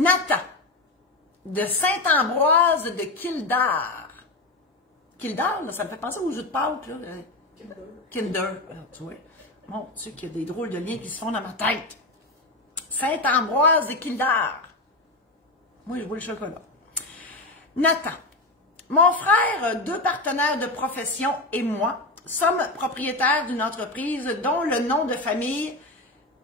Nathan, de Saint-Ambroise de Kildare. Kildare, là, ça me fait penser au jeu de Pâques, là. Kinder. Tu vois. Mon Dieu, qu'il y a des drôles de liens qui se font dans ma tête. Saint-Ambroise de Kildare. Moi, je vois le chocolat. Nathan, mon frère, 2 partenaires de profession et moi sommes propriétaires d'une entreprise dont le nom de famille,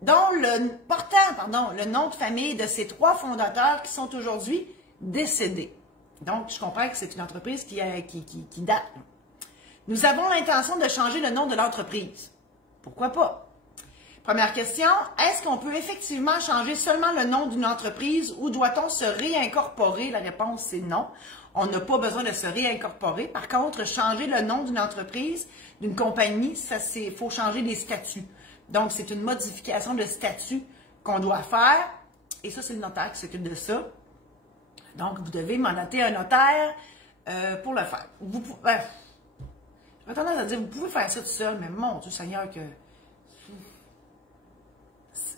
le nom de famille de ses 3 fondateurs qui sont aujourd'hui décédés. Donc, je comprends que c'est une entreprise qui date. Nous avons l'intention de changer le nom de l'entreprise. Pourquoi pas? Première question, est-ce qu'on peut effectivement changer seulement le nom d'une entreprise ou doit-on se réincorporer? La réponse, c'est non. On n'a pas besoin de se réincorporer. Par contre, changer le nom d'une entreprise, d'une compagnie, il faut changer les statuts. Donc, c'est une modification de statut qu'on doit faire. Et ça, c'est le notaire qui s'occupe de ça. Donc, vous devez mandater un notaire pour le faire. J'ai tendance à dire, vous pouvez faire ça tout seul, mais mon Dieu Seigneur, que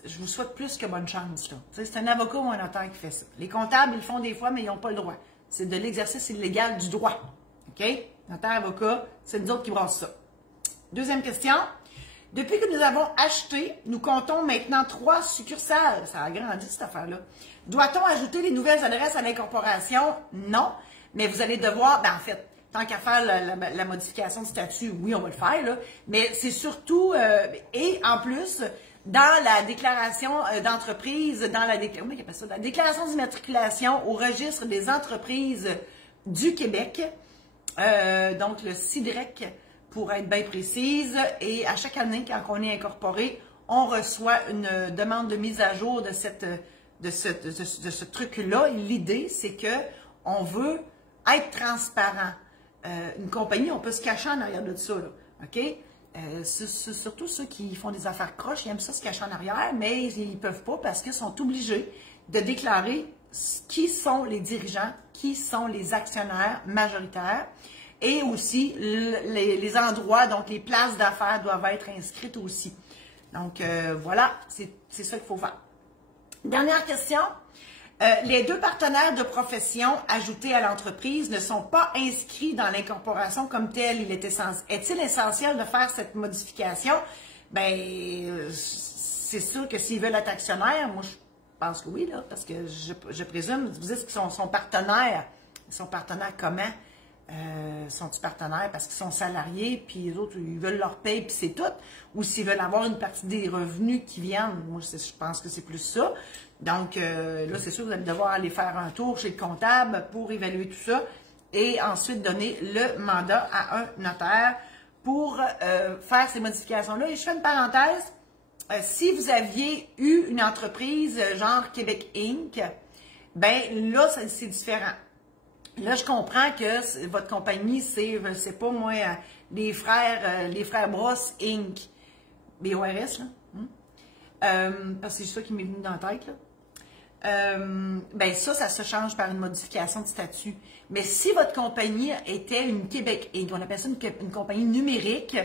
je vous souhaite plus que bonne chance. C'est un avocat ou un notaire qui fait ça. Les comptables, ils le font des fois, mais ils n'ont pas le droit. C'est de l'exercice illégal du droit. OK? Notaire, avocat, c'est nous autres qui brassent ça. Deuxième question. Depuis que nous avons acheté, nous comptons maintenant 3 succursales. Ça a grandi, cette affaire-là. Doit-on ajouter les nouvelles adresses à l'incorporation? Non. Mais vous allez devoir, en fait, tant qu'à faire la modification de statut, oui, on va le faire, là. Mais c'est surtout, et en plus, dans la déclaration d'entreprise, dans la déclaration d'immatriculation au registre des entreprises du Québec, donc le CIDREC, pour être bien précise, et à chaque année, quand on est incorporé, on reçoit une demande de mise à jour de ce truc-là. L'idée, c'est que on veut être transparent. Une compagnie, on peut se cacher en arrière de ça, là, OK? C'est surtout ceux qui font des affaires croches, ils aiment ça se cacher en arrière, mais ils ne peuvent pas parce qu'ils sont obligés de déclarer qui sont les dirigeants, qui sont les actionnaires majoritaires, et aussi les endroits, donc les places d'affaires doivent être inscrites aussi. Donc, voilà, c'est ça qu'il faut faire. Dernière question. Les 2 partenaires de profession ajoutés à l'entreprise ne sont pas inscrits dans l'incorporation comme telle. Est-il essentiel de faire cette modification? Bien, c'est sûr que s'ils veulent être actionnaires, moi je pense que oui, là, parce que je présume, vous dites qu'ils sont partenaires. Ils sont partenaires comment? Sont-ils partenaires parce qu'ils sont salariés, puis les autres, ils veulent leur paye, puis c'est tout? Ou s'ils veulent avoir une partie des revenus qui viennent? Moi, je pense que c'est plus ça. Donc, là, c'est sûr que vous allez devoir aller faire un tour chez le comptable pour évaluer tout ça et ensuite donner le mandat à un notaire pour faire ces modifications-là. Et je fais une parenthèse. Si vous aviez eu une entreprise genre Québec Inc., ben là, c'est différent. Là, je comprends que votre compagnie, c'est, je sais pas moi, les frères Brosse Inc. BORS, là. Parce que c'est ça qui m'est venu dans la tête, là. Ben ça se change par une modification de statut. Mais si votre compagnie était une Québec Inc., on appelle ça une compagnie numérique,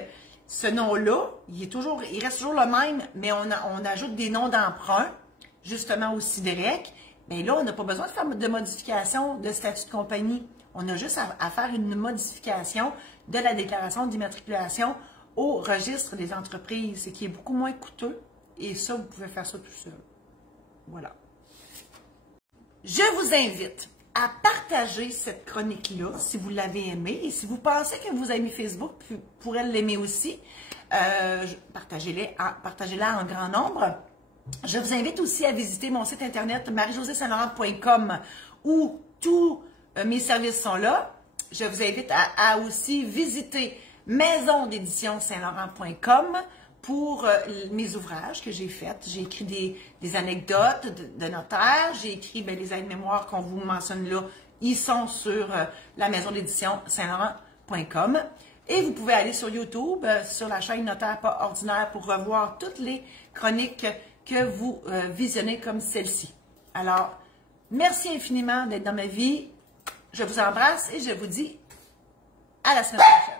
ce nom-là, il reste toujours le même, mais on ajoute des noms d'emprunt, justement au CIDREC. Bien là, on n'a pas besoin de faire de modification de statut de compagnie. On a juste à faire une modification de la déclaration d'immatriculation au registre des entreprises, ce qui est beaucoup moins coûteux. Et ça, vous pouvez faire ça tout seul. Voilà. Je vous invite à partager cette chronique-là si vous l'avez aimée. Et si vous pensez que vos amis Facebook pourraient l'aimer aussi, partagez-la en grand nombre. Je vous invite aussi à visiter mon site internet marie-josée-saint-laurent.com où tous mes services sont là. Je vous invite à aussi visiter maisondédition-saint-laurent.com pour mes ouvrages que j'ai faits. J'ai écrit des anecdotes de notaires, j'ai écrit les aides-mémoires qu'on vous mentionne là. Ils sont sur la maison d'édition saint-laurent.com. Et vous pouvez aller sur YouTube, sur la chaîne Notaire pas ordinaire pour revoir toutes les chroniques que vous visionnez comme celle-ci. Alors, merci infiniment d'être dans ma vie. Je vous embrasse et je vous dis à la semaine prochaine.